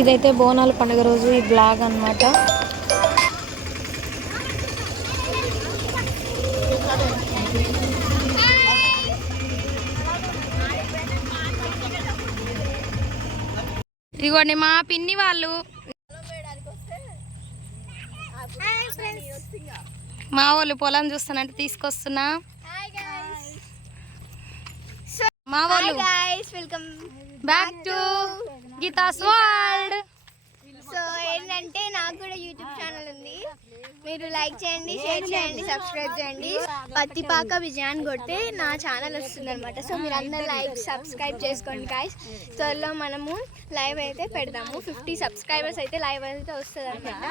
ఇదైతే బోనాల పండుగ రోజు ఈ బ్లాగ్ అన్నమాట. ఇదిగోండి మా పిన్ని వాళ్ళు. మా వాళ్ళు పొలం చూస్తానంటే తీసుకొస్తున్నా. మా వాళ్ళు. Welcome back to Geetha's world so ఏంటంటే నాకు కూడా యూట్యూబ్ ఛానల్ ఉంది. మీరు లైక్ చేయండి షేర్ చేయండి సబ్స్క్రైబ్ చేయండి. పత్తిపాక విజయాన్ని కొడితే నా ఛానల్ వస్తుంది అనమాట సో మీరు అందరు లైక్ సబ్స్క్రైబ్ చేసుకోండి గాయస్ త్వరలో మనము లైవ్ అయితే పెడదాము. ఫిఫ్టీ సబ్స్క్రైబర్స్ అయితే లైవ్ అయితే వస్తుంది అనమాట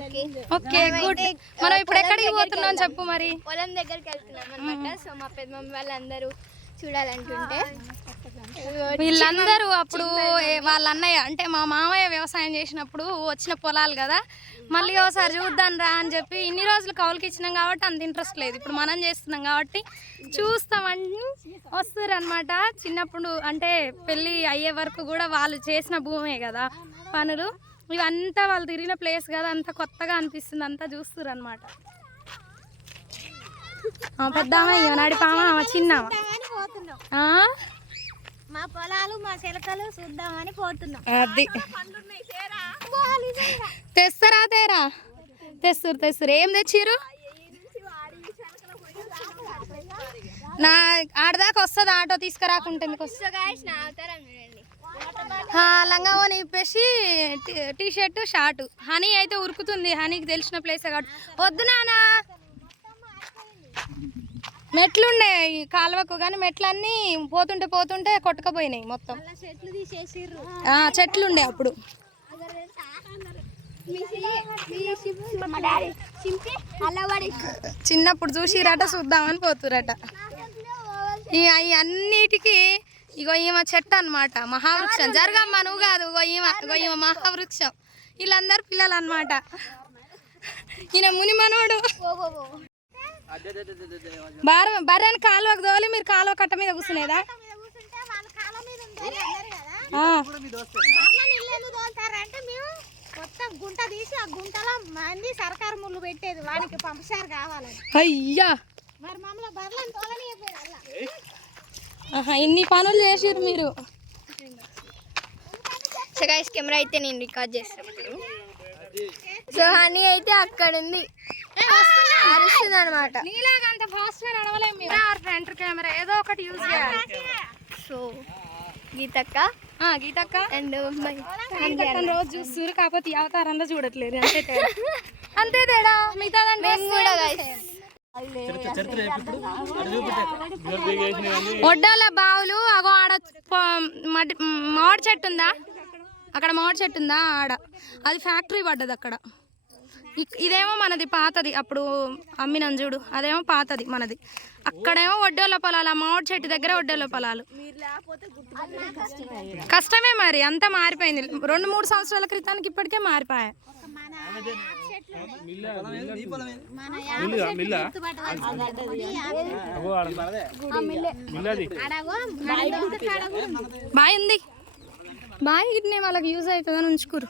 ఓకే ఓకే గుడ్ మనం ఇప్పుడు ఎక్కడికి పోతున్నాం చెప్పు మరి? పొలం దగ్గరికి వెళ్తున్నాం అనమాట సో మా పెద్ద మమ్మీ వాళ్ళందరూ చూడాలనుకుంటే వీళ్ళందరూ అప్పుడు వాళ్ళ అన్నయ్య అంటే మా మామయ్య వ్యవసాయం చేసినప్పుడు వచ్చిన పొలాలు కదా మళ్ళీ ఒకసారి చూద్దాం రా అని చెప్పి ఇన్ని రోజులు కౌలుకి ఇచ్చినాం కాబట్టి అంత ఇంట్రెస్ట్ లేదు. ఇప్పుడు మనం చేస్తున్నాం కాబట్టి చూస్తామని వస్తారు అనమాట చిన్నప్పుడు అంటే పెళ్ళి అయ్యే వరకు కూడా వాళ్ళు చేసిన భూమే కదా పనులు. ఇవంతా వాళ్ళు తిరిగిన ప్లేస్ కదా అంత కొత్తగా అనిపిస్తుంది. అంతా చూస్తారు అనమాట పెద్దామా నడిపామా చిన్న మా పొలాలు మా చిలకలు చూద్దామని పోతున్నాం. అది. తెస్తారా తేరా? తెస్తురు తెస్తురు. ఏం తెచ్చిర్రు? నా ఆడదాకా వస్తుంది? ఆటో తీసుకురాకుంటుంది లంగావని ఇప్పేసి T- T shirt short. Honey అయితే ఉరుకుతుంది. హనీకి తెలిసిన ప్లేస్ కాబట్టి. వద్దు నానా. మెట్లుండే ఈ కాలువకు కానీ మెట్లన్నీ పోతుంటే పోతుంటే కొట్టుకపోయినాయి మొత్తం. చెట్లు చెట్లుండే అప్పుడు. చిన్నప్పుడు చూసిరట చూద్దామని పోతురట. అన్నిటికీ ఇగో ఈమె చెట్టు అన్నమాట మహావృక్షం. జరగమ్మ నువ్వు కాదు ఇగో ఈమె ఇగో ఈమె మహావృక్షం. వీళ్ళందరు పిల్లలు అనమాట ఈయన ముని మనోడు బార బర్రెని కాలువకు తోలి మీరు కాలువ కట్ట మీద కూర్చునేదా? గుంట తీసి ఆ గుంటలో మంది సర్కారు ముళ్ళు పెట్టేది వానికి పంపసారు కావాలని. అయ్యా! మరి మమ్మల్ని బర్రెలను ఇన్ని పనులు చేసిర్రు మీరు. సో గైస్ కెమెరా అయితే నేను రికార్డ్ చేస్తాను సో హనీ అయితే అక్కడ ఉంది. అరుస్తుంది అనమాట ఫాస్ట్గా నడవలేము ఫ్రంట్ కెమెరా ఏదో ఒకటి యూజ్ చేయాలి. సో గీతక్క? ఆ, గీతక్క? అండ్ గీతక్కని రోజు చూస్తున్నారు కాకపోతే అవతారంలో చూడట్లేదు. అంతే తేడా. అంతే తేడా. మిగతా ఒడ్డాల బావులు అగో ఆడ మామిడి చెట్టు ఉందా? అక్కడ మామిడి చెట్టు ఉందా? ఆడ. అది ఫ్యాక్టరీ పడ్డది అక్కడ. ఇదేమో మనది పాతది. అప్పుడు అమ్మినం చూడు అదేమో పాతది మనది. అక్కడేమో ఒడ్డోళ్ళ పొలాలు ఆ మామిడి చెట్టు దగ్గర ఒడ్డోళ్ళ పొలాలు. కష్టమే మరి అంతా మారిపోయింది. రెండు మూడు సంవత్సరాల క్రితానికి ఇప్పటికే మారిపోయాయి. బాయ్ ఉంది. బాయ్ ఇట్నే వాళ్ళకి యూజ్ అవుతుందని ఉంచుకోరు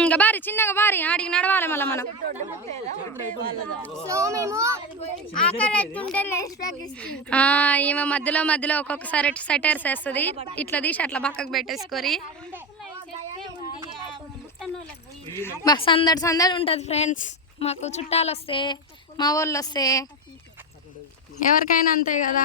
ఇంకా. బారి చిన్నగా బారి ఆడికి నడవాలి మళ్ళీ మనం. ఈమె మధ్యలో మధ్యలో ఒక్కొక్కసారి సెటర్స్ వేస్తుంది ఇట్లా తీసి అట్లా పక్కకు పెట్టేసుకొని. బా సందడి సందడి ఉంటుంది ఫ్రెండ్స్ మాకు చుట్టాలు వస్తే మా వాళ్ళు వస్తే ఎవరికైనా అంతే కదా.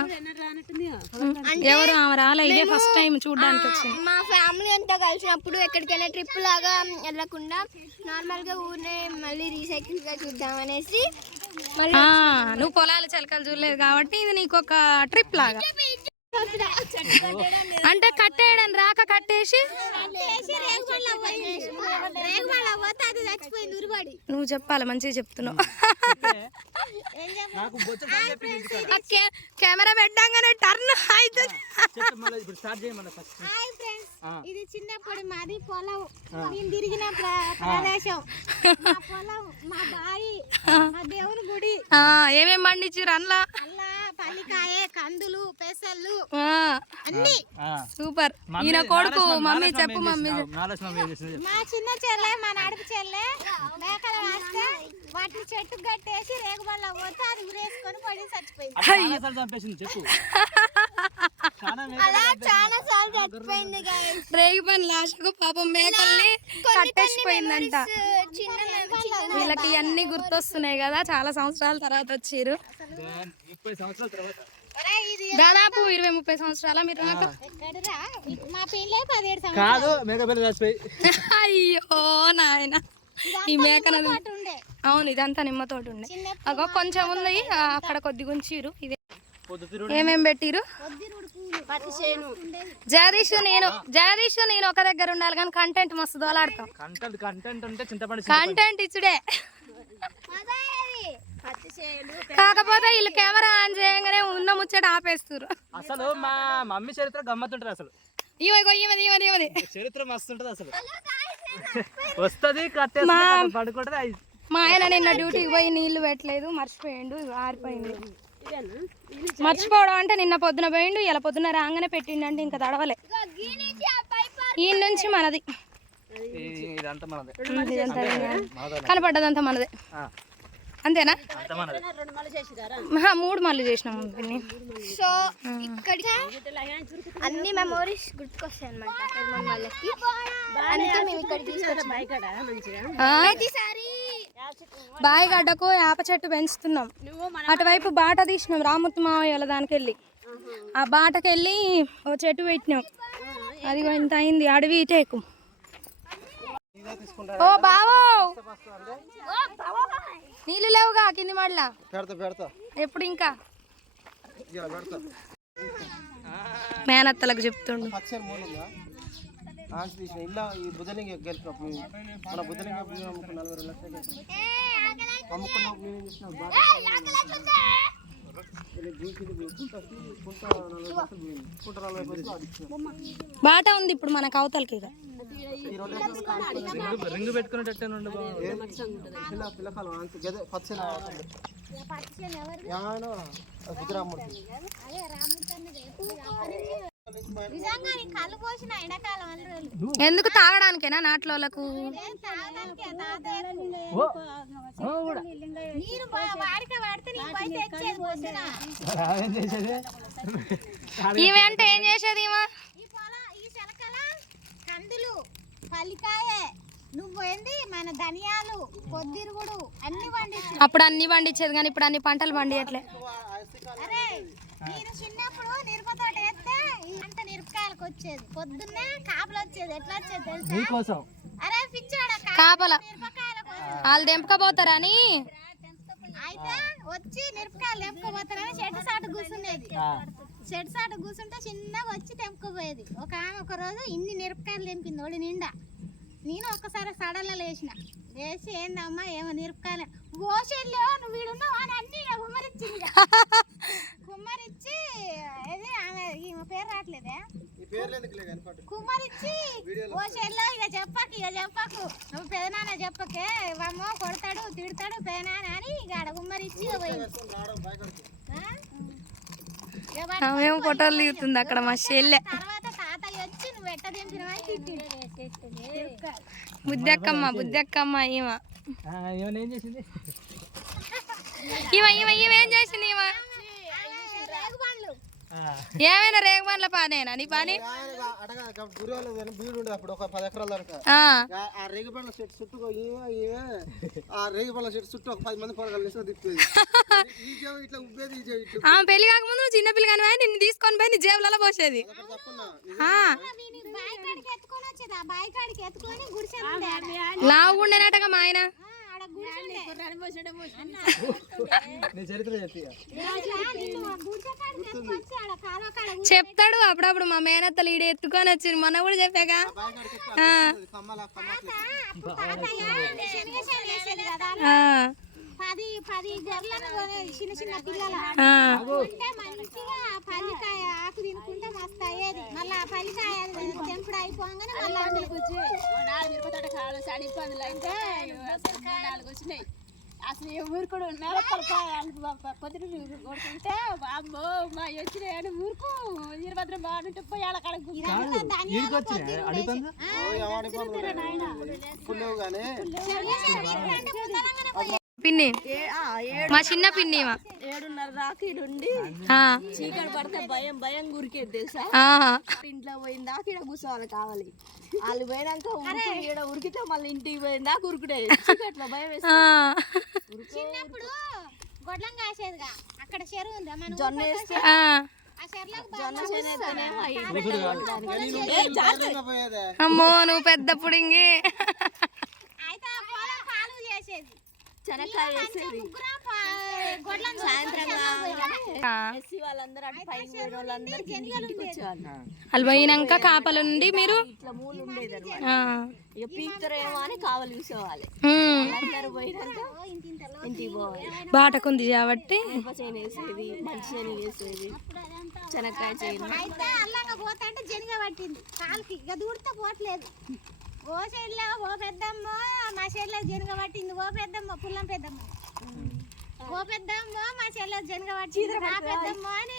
ఎవరు ఆమె రాలే ఇదే ఫస్ట్ టైం చూడడానికి వచ్చింది. మా ఫ్యామిలీ అంతా కలిసినప్పుడు ఎక్కడికైనా ట్రిప్ లాగా వెళ్ళకుండా నార్మల్గా ఊరినే మళ్ళీ రీసైకిల్గా చూద్దాం అనేసి మళ్ళీ ఆ, నువ్వు పొలాలు చిలకలు చూడలేదు కాబట్టి ఇది నీకు ఒక ట్రిప్ లాగా. అంటే కట్టేయడం రాక కట్టేసి నువ్వు చెప్పాలి మంచిగా చెప్తున్నావు. కెమెరా పెట్టంగానే టర్న్ అవుతుంది. ఇది చిన్నప్పుడు మాది పొలం నేను తిరిగిన ప్ర- ప్రదేశం పొలం మా బాయి మా దేవుని గుడి ఆ, ఏమేం పండించారు అందులో? అల్లా పల్లికాయ కందులు పెసళ్ళు ఆ, అన్ని. సూపర్. ఈయన కొడుకు మమ్మీ చెప్పు మమ్మీ మా చిన్న చెల్లె మా నడుపు చెల్లె మేకలు వేస్తే వాటిని చెట్టుకు కట్టేసి రేగుబళ్ళ పోతే అది ఉరేసుకొని పడి చచ్చిపోయింది. చంపేసింది చెప్పు. అలా చాలా సార్లు చచ్చిపోయింది guys. రేగిపోయిన లాస్ట్కు పాపం మేకల్ని కట్టేసిపోయిందంట. వీళ్ళకి అన్ని గుర్తొస్తున్నాయి కదా చాలా సంవత్సరాల తర్వాత వచ్చిర్రు దాదాపు ఇరవై ముప్పై సంవత్సరాల మీరు నాకు ఎక్కడరా? మా పెళ్ళే పదిహేడు సంవత్సరాలు. కాదు మేకపిల్ల చచ్చిపోయి. అయ్యో నాయన. ఈ ఉండే అవును ఇదంతా నిమ్మతోటి ఉండే అగో కొంచెం ఉంది అక్కడ కొద్దిగా ఉంచిరు ఇదే. ఏమేం పెట్టిరు? పత్తి చేను. జగదీష్ నేను జగదీష్ నేను ఒక దగ్గర ఉండాలి కానీ కంటెంట్ మస్తు దోలాడతాం. కంటెంట్ కంటెంట్ ఉంటే చింతపండు కంటెంట్ ఇచ్చుడే. కాకపోతే వీళ్ళు కెమెరా ఆన్ చేయగానే ఉన్న ముచ్చట ఆపేస్తురు అసలు మా మమ్మీ చరిత్ర గమ్మత్తుంటది అసలు. చరిత్ర మస్తు ఉంటది అసలు వస్తుంది కట్టేస్తుంది పడుకుంటది అయి- మా ఆయన నిన్న డ్యూటీకి పోయి నీళ్ళు పెట్టలేదు మర్చిపోయిండు ఆరిపోయింది మర్చిపోవడం అంటే నిన్న పొద్దున పోయిండు ఇలా పొద్దున రాగానే పెట్టిండు అంటే ఇంకా తడవలే. ఈ నుంచి మనది. ఈ- ఇదంతా మనదే. ఇదంతా మనదే. కనపడ్డదంతా మనదే. ఆ, అంతేనా? మూడు మళ్ళీ చేసినాం పిన్ని. సో ఇక్కడ అన్ని మెమోరీస్ గుర్తుకొస్తాయి అనమాట వాళ్ళకి. మేము ఇక్కడ తీసుకొచ్చాం. బాయి గడ్డకు వేప చెట్టు పెంచుతున్నాం. అటువైపు బాట తీసినాం రామూర్తి మావయ్య దానికి వెళ్ళి ఆ బాటకి వెళ్ళి ఓ చెట్టు పెట్టినాం. అది ఇంత అయింది అడవి టేకు ఓ బావో నీళ్ళు లేవుగా కింది మళ్ళా పెడతా పెడతా. ఎప్పుడు ఇంకా? ఇలా పెడతా. మేనత్తలకు చెప్తుండు. ఇలా ఈ బుధలింగ గెలిపినప్పుడు మన బుధలింగ అమ్ముకున్న నలభై రెండు లక్షలు గెలిచినాం. అమ్ముకున్నప్పుడు నేను ఏం చేసిన బాట ఉంది ఇప్పుడు మనకు అవతలకి ఇక. రింగు రింగు పిల్లకాలం అంత గదే పచ్చని ఎందుకు తాగడానికేనా నాట్లోలకు? ఈమె అంటే ఏం చేసేది ఈమె? ఈ పొల ఈ శనకల కందులు పల్లికాయ. నువ్వు ఏంది? మన ధనియాలు పొద్దురుగుడు అన్ని పండించు అప్పుడు అన్ని పండించేది కానీ ఇప్పుడు అన్ని పంటలు పండియట్లే. అరే నేను చిన్నప్పుడు మిరపతోట వేస్తే అంత మిరపకాయలకు వచ్చేది. పొద్దున్నే కాపులు వచ్చేది. ఎట్లా వచ్చేది తెలుసా? నీకోసం. అరే పిచ్చాడా కాపల మిరపకాయలకు వచ్చేది. వాళ్ళు తెంపకపోతారని అయితే వచ్చి మిరపకాయలు తెంపుకోపోతారని చెట్టు సాటు కూర్చునేది ఆ, చెట్టు సాటు కూర్చుంటే చిన్నగా వచ్చి తెంపుకోపోయేది. ఒక ఆమె ఒక రోజు ఇన్ని మిరపకాయలు తెంపింది ఒడి నిండా. నేను ఒక్కసారి సడన్లో లేచిన. లేచి ఏందమ్మా ఏమో మిరపకాయలు ఓషన్లో నువ్వు వీడున్నావు అని అన్ని ఇక. కుమ్మరిచ్చి ఇది ఆమె ఈమె పేరు రావట్లేదే? పేర్లు కుమ్మరిచ్చి ఓషన్లో ఇక చెప్పకు ఇక చెప్పకు. నువ్వు పెదనాన్న చెప్పకే వామ్మో కొడతాడు తిడతాడు పెదనాన్న అని ఇక ఆడ కుమ్మరిచ్చి ఇక పోయింది. రావడం భయపడుతుంది. ఆ? ఇక వాడు ఆమెం ఫోటోలు దిగుతుంది అక్కడ మా చెల్లె. తర్వాత తాతయ్య వచ్చి నువ్వు ఎట్ట దింపినవని తిట్టిండు బుద్ధక్కమ్మ బుద్ధక్కమ్మ ఈమె. ఏం చేసింది? ఈమె ఈమె ఈమె ఏం చేసింది ఈమె? ఏమైనా రేగమండ్ల పానేనా? నీ పని? అప్పుడు ఒక పది ఎకరాల దాకా. ఆ, ఆ- ఆ రేగిపండ్ల చెట్టు ఆ రేగిపండ్ల చెట్టు చుట్టూ ఒక పది మంది పొరగాలు తిప్పేది ఆమె పెళ్ళి కాకముందు నువ్వు చిన్న పిల్లగాని పోయి నిన్ను తీసుకొని పోయి నీ జేబులలో పోసేది. అదొకటి తప్పున్నా ఆ, నేను బాయి కాడికి ఎత్తుకొని వచ్చేది. ఆ బాయి కాడికి ఎత్తుకొని గుడిసెలు ఉండే ఆడ. లావు ఉండేనటగా మా ఆయన? చెప్తాడు అప్పుడప్పుడు మా మేనత్తలు ఈడ ఎత్తుకొని వచ్చింది మొన్న కూడా చెప్పాక ఆ, పది పది కొనేది చిన్న చిన్న పిల్లల. ఉంటే మంచిగా ఆ పల్లికాయ ఆకు తినుకుంటే మస్తు అయ్యేది. మళ్ళీ ఆ పల్లికాయ అది తెంపుడు అయిపోగానే మళ్ళీ అందులోకి వచ్చేది నాలుగు మిరపతోట కాళ్ళు సడి పందులు అయితే నాలుగు వచ్చినాయి. అసలు ఏ ఊరు కూడా ఉన్నారు పొద్దున కొడుకుంటే అమ్మో మా వచ్చిన ఊరుకు. వీరభద్రం బాగుంటే పోయి వాళ్ళ కాడ వీడికి పిన్ని? మా చిన్న పిన్ని. ఏడున్నర దాకా చీకటి పడితే భయం భయం గురికేది తెలుసా. ఇంట్లో పోయిన దాకా ఈడ కూర్చోవాలి కావాలి. వాళ్ళు పోయినాక ఈడ ఉరికితే మళ్ళీ ఇంటికి పోయిన దాకా ఉరుకుడే. చీకట్లో భయం. చిన్నప్పుడు గొడ్లం కాసేదిగా. అక్కడ చెరువు ఉందా మన జొన్న వేస్తే పోయేదే. అమ్మో నువ్వు పెద్ద పుడింగి అయితే ఆ పొలం పాలు చేసేది చెనక్కాయ వేసేది ముగ్గురం పా- గొడ్లను సాయంత్రం చూసుకొని ఆ. ఎస్సీ వాళ్ళందరూ అటు పైకి పోయిన వాళ్ళందరూ కిందికి వచ్చేవాళ్ళు. వాళ్ళు పోయినాక కాపల నుండి మీరు బాటకుంది కాబట్టి. చెనక్కాయ చేను. ఓ సైడ్లో ఓ పెద్దమ్మ మా సైడ్లో జనిగ పట్టింది. ఓ పెద్దమ్మ పుల్లం పెద్దమ్మ. ఓ పెద్దమ్మ మా సైడ్లో జనిగ పట్టింది. పెద్దమ్మ అని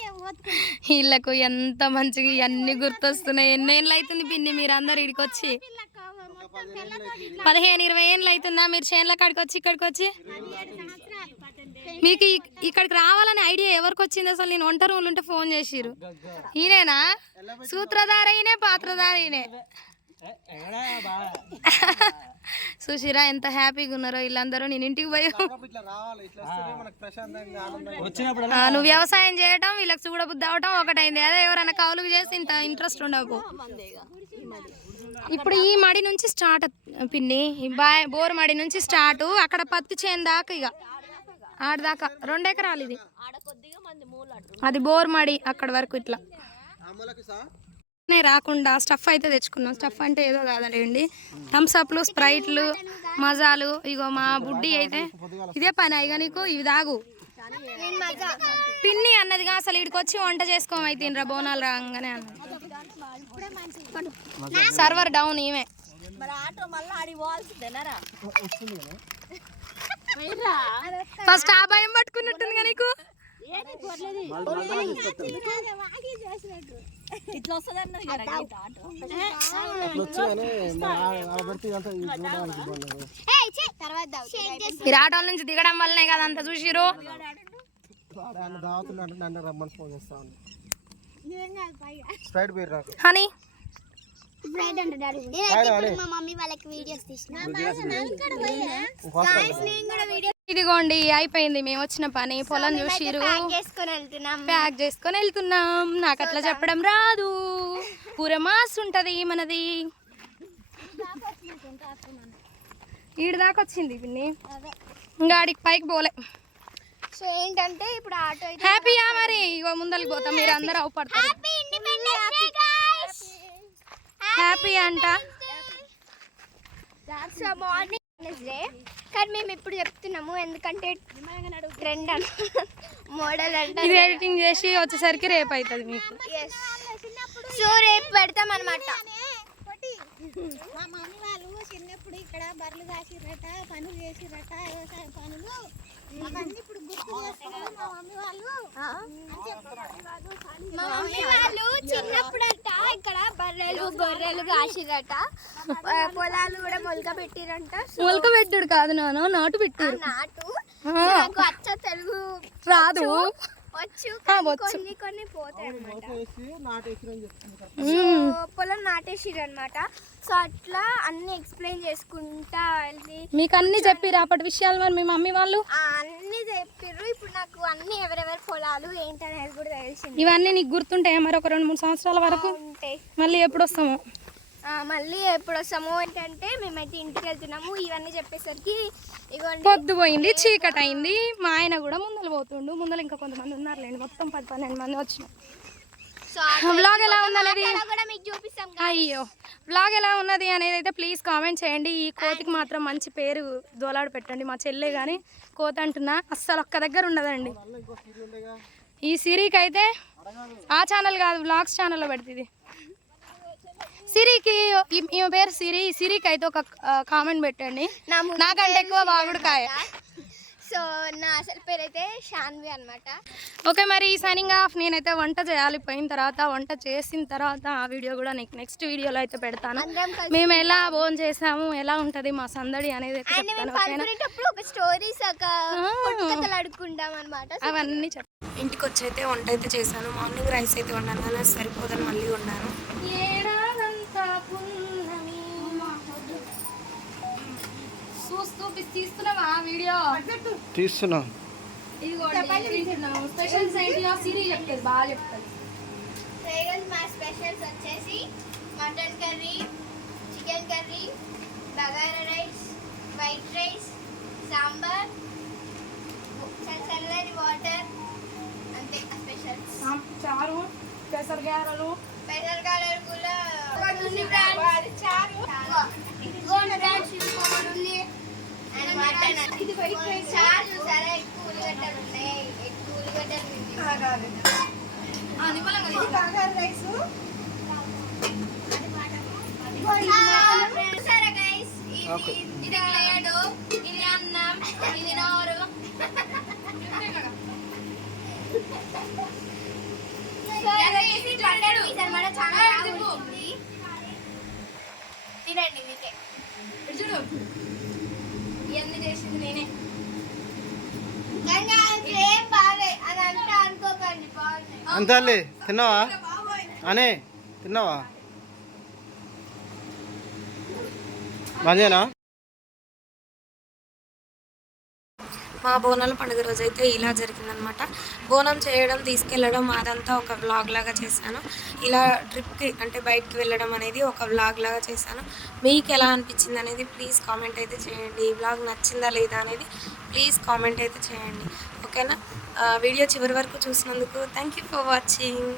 వీళ్ళకు ఎంత మంచిగా ఇవన్నీ గుర్తొస్తున్నాయి. ఎన్నేళ్ళు అవుతుంది పిన్ని మీరు అందరు ఇక్కడికి వచ్చి పదిహేను ఇరవై ఏళ్ళు అవుతుందా మీరు చేనుల కాడికి వచ్చి ఇక్కడికి వచ్చి మీకు ఇక్- ఇక్కడికి రావాలనే ఐడియా ఎవరికి వచ్చింది అసలు నేను రూమ్లు ఉంటే ఫోన్ చేసిరు ఈయనేనా? సూత్రధార ఈయనే పాత్రధార ఈయనే సుశీరా ఎంత హ్యాపీగా ఉన్నారో వీళ్ళందరూ నేను ఇంటికి పోయి నువ్వు వ్యవసాయం చేయటం వీళ్ళకి చూడబుద్ధి అవటం ఒకటైంది. అదే ఎవరైనా కౌలుకు చేసి ఇంత ఇంట్రెస్ట్ ఉండవు ఇప్పుడు ఈ మడి నుంచి స్టార్ట్ పిన్ని ఈ బాయ్ బోర్ మడి నుంచి స్టార్ట్ అక్కడ పత్తి చేను దాకా ఇక ఆడదాకా రెండు ఎకరాలు ఇది. ఆడ కొద్దిగా మంది మూలాడు అది బోర్ మడి అక్కడ వరకు ఇట్లా. రాకుండా స్టఫ్ అయితే తెచ్చుకున్నాం. స్టఫ్ అంటే ఏదో కాదండి థమ్స్ అప్లు స్ప్రైట్లు మజాలు. ఇగో మా బుడ్డి అయితే ఇదే పని. ఇక నీకు ఇవి తాగు. పిన్ని అన్నదిగా అసలు ఇక్కడికి వచ్చి వంట చేసుకోమైతే రా బోనాలు రాగానే అన్నది. సర్వర్ డౌన్ ఈమె. మరి ఆటో మళ్ళీ ఆడికి పోవాల్సిందేనారా ఫస్ట్ ఆ భయం పట్టుకున్నట్టుందిగా నీకు. ఇట్లా వస్తుంది మీరు ఆటోల నుంచి దిగడం వల్లనే కదా అంత చూసిరు హనీ? మా మమ్మీ వాళ్ళకి వీడియోస్ తీసిన. ఇదిగోండి అయిపోయింది. మేము వచ్చిన పని. పొలం చూసిరు ప్యాక్ చేసుకొని వెళ్తున్నాం. నాకు అట్లా చెప్పడం రాదు. పూర మాస్ ఉంటది మనది. ఈడి దాకా వచ్చింది పిన్ని. ఇంకా ఆడికి పైకి పోలే. సో ఏంటంటే ఇప్పుడు ఆటో హ్యాపీయా మరి? ఇగో ముందరికి పోతాం. మీరు అందరూ అవుపడతారు. హ్యాపీ అంట. మార్నింగ్ కానీ మేము ఇప్పుడు చెప్తున్నాము ఎందుకంటే ట్రెండ్ అన్న మోడల్ అంటే ఇది ఎడిటింగ్ చేసి వచ్చేసరికి రేపు అవుతుంది మీకు. సో రేపు పెడతాం అనమాట మా మమ్మీ వాళ్ళు చిన్నప్పుడు ఇక్కడ బర్రెలు కాసిరట పనులు చేసిరట వ్యవసాయ పనులు. మా మమ్మీ వాళ్ళు ఇక్కడ బర్రెలు గొర్రెలు కాసిరట. పొలాలు కూడా మొలక పెట్టిరంట. మొలక పెట్టుడు కాదు నాన్న నాటు పెట్టారు. నాటు. తెలుగు రాదు. వచ్చు. కొన్ని కొన్ని పోతాయి అనమాట పొలం నాటేసిరు అనమాట సో అట్లా అన్ని ఎక్స్ప్లెయిన్ చేసుకుంటా వెళ్ళి మీకు అన్ని చెప్పిరు అప్పటి విషయాలు మరి మీ మమ్మీ వాళ్ళు? ఆ, అన్ని చెప్పిర్రు. ఇప్పుడు నాకు అన్ని ఎవరెవరి పొలాలు ఏంటనేది కూడా తెలిసింది. ఇవన్నీ నీకు గుర్తుంటాయా మరి ఒక రెండు మూడు సంవత్సరాల వరకు? ఉంటాయి. మళ్ళీ ఎప్పుడు వస్తాము? మళ్ళీ ఎప్పుడు వస్తాము ఏంటంటే మేమైతే ఇంటికి వెళ్తున్నాము ఇవన్నీ చెప్పేసరికి ఇవ్వండి పొద్దు పోయింది చీకటి అయింది మా ఆయన కూడా ముందర పోతుండు. ముందర ఇంకా కొంతమంది ఉన్నారులేండి మొత్తం పది పన్నెండు మంది వచ్చినాం. సో వ్లాగ్ ఎలా చూపిస్తాం అయ్యో. వ్లాగ్ ఎలా ఉన్నది అనేది అయితే ప్లీజ్ కామెంట్ చేయండి. ఈ కోతికి మాత్రం మంచి పేరు దోలాడు పెట్టండి. మా చెల్లె కానీ కోత అంటున్నా అస్సలు ఒక్క దగ్గర ఉండదండి. ఈ సిరికి అయితే ఆ ఛానల్ కాదు వ్లాగ్స్ ఛానల్లో పెడుతుంది. సిరికి ఈ- ఈమె పేరు సిరి. ఈ సిరికి అయితే ఒక కామెంట్ పెట్టండి. నాకంటే ఎక్కువ బాగుడుకాయ సో నా అసలు పేరు అయితే షాన్వి అనమాట ఓకే మరి సైనింగ్ ఆఫ్ నేనైతే వంట చేయాలి. పోయిన తర్వాత వంట చేసిన తర్వాత ఆ వీడియో కూడా నీకు నెక్స్ట్ వీడియోలో అయితే పెడతాను. మేము ఎలా భోజనం చేసాము ఎలా ఉంటది మా సందడి అనేది ఒక స్టోరీస్ అనమాట అవన్నీ చెప్ ఇంటికి వచ్చి అయితే వంట అయితే చేశాను. మార్నింగ్ రైస్ అయితే వండాను. కానీ అది సరిపోదని మళ్ళీ వండాను. చూస్తూ తీస్తున్నావా? వీడియో? తీస్తున్నా. స్పెషల్ సిరి చెప్తుంది బాగా చెప్తుంది మా స్పెషల్స్ వచ్చేసి mutton curry chicken curry bagara rice white rice sambar చల్లరి water అంతే స్పెషల్స్ చారు పెసర గారెలు. పెసర్ కలర్ కూడా చారు. ఉంది ఇది ఎక్కువ ఉల్లిగడ్డలు ఉన్నాయి ఎక్కువ ఉల్లిగడ్డలు లేడు ఇది అన్నం ఇది నోరు చాలా తినండి మీకే చూడు చేసింది నేనే. అంతలే తిన్నావా? అనే తిన్నావా? మంచిగా మా బోనాల పండుగ రోజు అయితే ఇలా జరిగిందనమాట బోనం చేయడం తీసుకెళ్ళడం అదంతా ఒక వ్లాగ్ లాగా చేశాను. ఇలా ట్రిప్కి అంటే బయటికి వెళ్ళడం అనేది ఒక వ్లాగ్ లాగా చేశాను. మీకు ఎలా అనిపించింది అనేది ప్లీజ్ కామెంట్ అయితే చేయండి. ఈ వ్లాగ్ నచ్చిందా లేదా అనేది ప్లీజ్ కామెంట్ అయితే చేయండి. ఓకేనా? వీడియో చివరి వరకు చూసినందుకు థ్యాంక్ యూ ఫర్ వాచింగ్.